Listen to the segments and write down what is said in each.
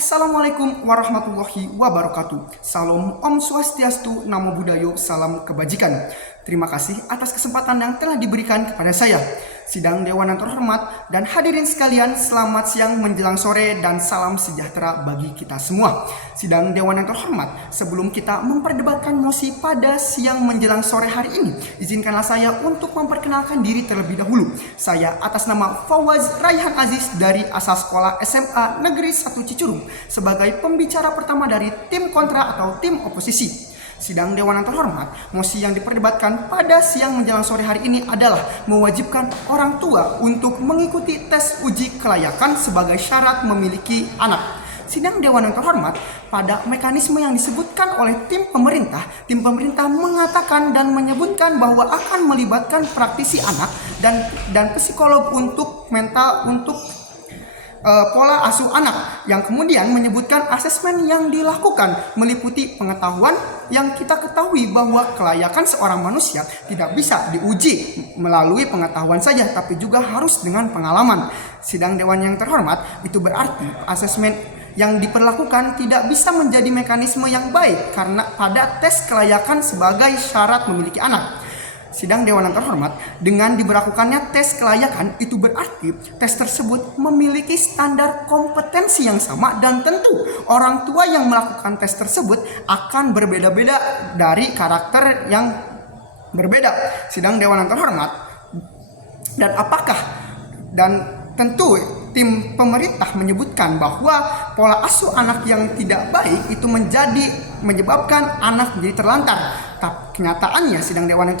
Assalamualaikum warahmatullahi wabarakatuh. Salam Om Swastiastu, Namo Buddhaya, salam kebajikan. Terima kasih atas kesempatan yang telah diberikan kepada saya. Sidang Dewan yang terhormat dan hadirin sekalian, selamat siang menjelang sore dan salam sejahtera bagi kita semua. Sidang Dewan yang terhormat, sebelum kita memperdebatkan mosi pada siang menjelang sore hari ini, izinkanlah saya untuk memperkenalkan diri terlebih dahulu. Saya atas nama Fawaz Raihan Aziz dari asal sekolah SMA Negeri 1 Cicurug sebagai pembicara pertama dari tim kontra atau tim oposisi. Sidang Dewan yang terhormat, mosi yang diperdebatkan pada siang menjelang sore hari ini adalah mewajibkan orang tua untuk mengikuti tes uji kelayakan sebagai syarat memiliki anak. Sidang Dewan yang terhormat, pada mekanisme yang disebutkan oleh tim pemerintah mengatakan dan menyebutkan bahwa akan melibatkan praktisi anak dan psikolog untuk pola asuh anak, yang kemudian menyebutkan asesmen yang dilakukan meliputi pengetahuan yang kita ketahui bahwa kelayakan seorang manusia tidak bisa diuji melalui pengetahuan saja, tapi juga harus dengan pengalaman. Sidang Dewan yang terhormat, itu berarti asesmen yang diperlakukan tidak bisa menjadi mekanisme yang baik karena pada tes kelayakan sebagai syarat memiliki anak. Sidang Dewan yang terhormat, dengan diberlakukannya tes kelayakan itu berarti tes tersebut memiliki standar kompetensi yang sama dan tentu orang tua yang melakukan tes tersebut akan berbeda-beda dari karakter yang berbeda. Sidang Dewan yang terhormat, dan tentu tim pemerintah menyebutkan bahwa pola asuh anak yang tidak baik itu menyebabkan anak menjadi terlantar. Tapi kenyataannya sidang Dewan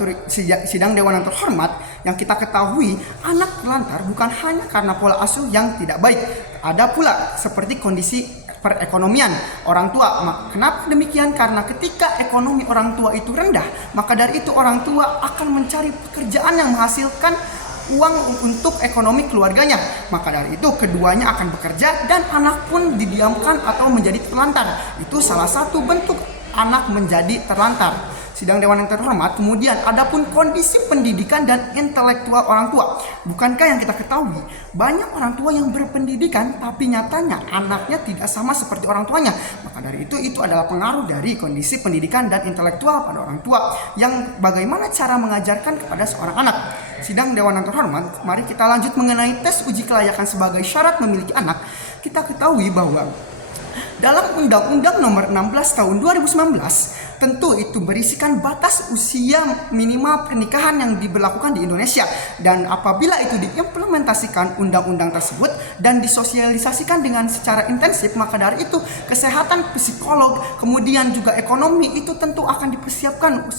yang terhormat, yang kita ketahui anak terlantar bukan hanya karena pola asuh yang tidak baik, ada pula seperti kondisi perekonomian orang tua. Kenapa demikian? Karena ketika ekonomi orang tua itu rendah, maka dari itu orang tua akan mencari pekerjaan yang menghasilkan uang untuk ekonomi keluarganya. Maka dari itu keduanya akan bekerja dan anak pun didiamkan atau menjadi terlantar. Itu salah satu bentuk anak menjadi terlantar. Sidang Dewan yang terhormat, kemudian adapun kondisi pendidikan dan intelektual orang tua. Bukankah yang kita ketahui banyak orang tua yang berpendidikan tapi nyatanya anaknya tidak sama seperti orang tuanya. Maka dari itu adalah pengaruh dari kondisi pendidikan dan intelektual pada orang tua, yang bagaimana cara mengajarkan kepada seorang anak. Sidang Dewan yang terhormat, mari kita lanjut mengenai tes uji kelayakan sebagai syarat memiliki anak. Kita ketahui bahwa dalam Undang-Undang Nomor 16 Tahun 2019 tentu itu berisikan batas usia minimal pernikahan yang diberlakukan di Indonesia, dan apabila itu diimplementasikan undang-undang tersebut dan disosialisasikan dengan secara intensif, maka dari itu kesehatan psikolog kemudian juga ekonomi itu tentu akan dipersiapkan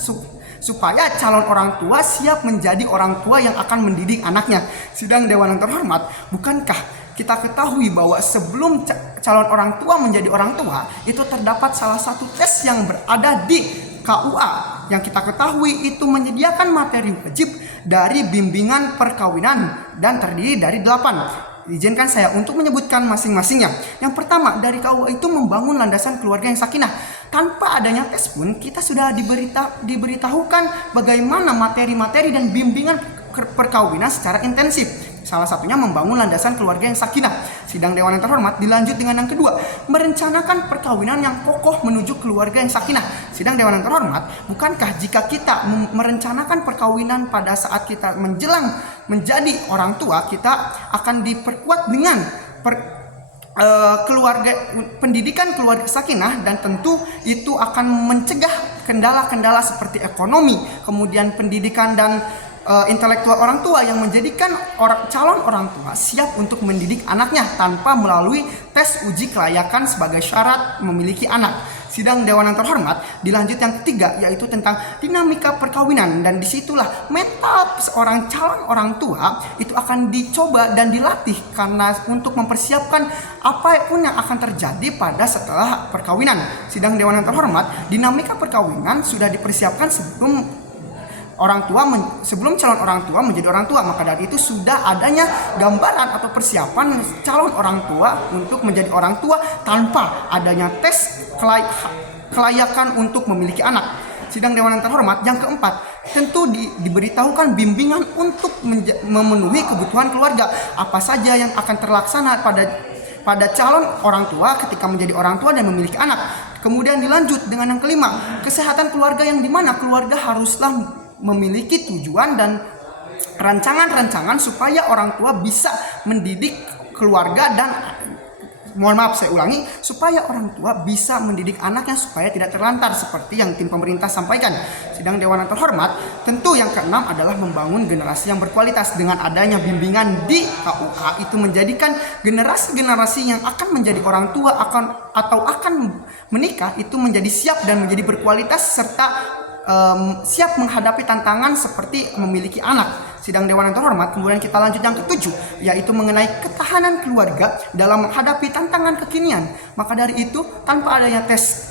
supaya calon orang tua siap menjadi orang tua yang akan mendidik anaknya. Sidang Dewan yang terhormat, bukankah kita ketahui bahwa sebelum calon orang tua menjadi orang tua itu terdapat salah satu tes yang berada di KUA yang kita ketahui itu menyediakan materi wajib dari bimbingan perkawinan dan terdiri dari 8. Izinkan saya untuk menyebutkan masing-masingnya. Yang pertama, dari KUA itu membangun landasan keluarga yang sakinah. Tanpa adanya tes pun kita sudah diberitahukan bagaimana materi-materi dan bimbingan perkawinan secara intensif. Salah satunya membangun landasan keluarga yang sakinah. Sidang Dewan yang terhormat, dilanjut dengan yang kedua, merencanakan perkawinan yang kokoh menuju keluarga yang sakinah. Sidang Dewan yang terhormat, bukankah jika kita merencanakan perkawinan pada saat kita menjelang menjadi orang tua, kita akan diperkuat dengan pendidikan keluarga sakinah, dan tentu itu akan mencegah kendala-kendala seperti ekonomi, kemudian pendidikan dan intelektual orang tua yang menjadikan calon orang tua siap untuk mendidik anaknya tanpa melalui tes uji kelayakan sebagai syarat memiliki anak. Sidang Dewan yang terhormat, dilanjut yang ketiga, yaitu tentang dinamika perkawinan, dan disitulah mental seorang calon orang tua itu akan dicoba dan dilatih karena untuk mempersiapkan apapun yang akan terjadi pada setelah perkawinan. Sidang Dewan yang terhormat, dinamika perkawinan sudah dipersiapkan sebelum calon orang tua menjadi orang tua. Maka dari itu sudah adanya gambaran atau persiapan calon orang tua untuk menjadi orang tua tanpa adanya tes kelayakan untuk memiliki anak. Sidang Dewan yang terhormat, yang keempat, tentu diberitahukan bimbingan untuk memenuhi kebutuhan keluarga. Apa saja yang akan terlaksana pada calon orang tua ketika menjadi orang tua dan memiliki anak. Kemudian dilanjut dengan yang kelima, kesehatan keluarga, yang dimana keluarga haruslah memiliki tujuan dan rancangan-rancangan supaya orang tua bisa mendidik keluarga dan supaya orang tua bisa mendidik anaknya supaya tidak terlantar seperti yang tim pemerintah sampaikan. Sidang Dewan yang terhormat, tentu yang keenam adalah membangun generasi yang berkualitas dengan adanya bimbingan di KUA itu menjadikan generasi-generasi yang akan menjadi orang tua akan menikah itu menjadi siap dan menjadi berkualitas serta siap menghadapi tantangan seperti memiliki anak. Sidang Dewan yang terhormat, kemudian kita lanjut yang ketujuh, yaitu mengenai ketahanan keluarga dalam menghadapi tantangan kekinian. Maka dari itu, tanpa adanya tes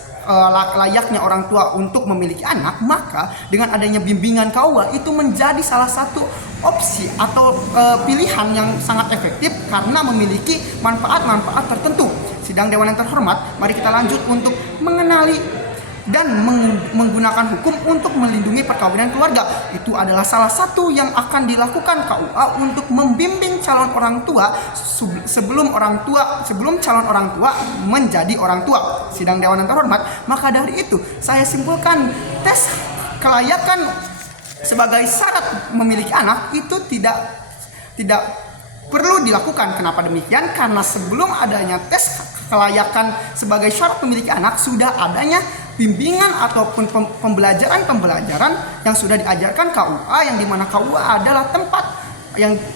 layaknya orang tua untuk memiliki anak, maka dengan adanya bimbingan KUA itu menjadi salah satu opsi atau pilihan yang sangat efektif karena memiliki manfaat-manfaat tertentu. Sidang Dewan yang terhormat, mari kita lanjut untuk mengenali dan menggunakan hukum untuk melindungi perkawinan keluarga. Itu adalah salah satu yang akan dilakukan KUA untuk membimbing calon orang tua sebelum calon orang tua menjadi orang tua. Sidang Dewan yang terhormat, maka dari itu saya simpulkan tes kelayakan sebagai syarat memiliki anak itu tidak perlu dilakukan. Kenapa demikian? Karena sebelum adanya tes kelayakan sebagai syarat memiliki anak sudah adanya bimbingan ataupun pembelajaran yang sudah diajarkan KUA, yang dimana KUA adalah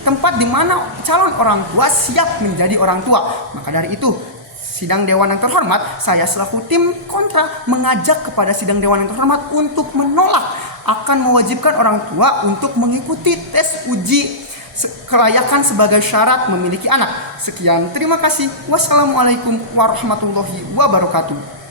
tempat di mana calon orang tua siap menjadi orang tua. Maka dari itu, Sidang Dewan yang terhormat, saya selaku tim kontra mengajak kepada Sidang Dewan yang terhormat untuk menolak akan mewajibkan orang tua untuk mengikuti tes uji kelayakan sebagai syarat memiliki anak. Sekian, terima kasih. Wassalamualaikum warahmatullahi wabarakatuh.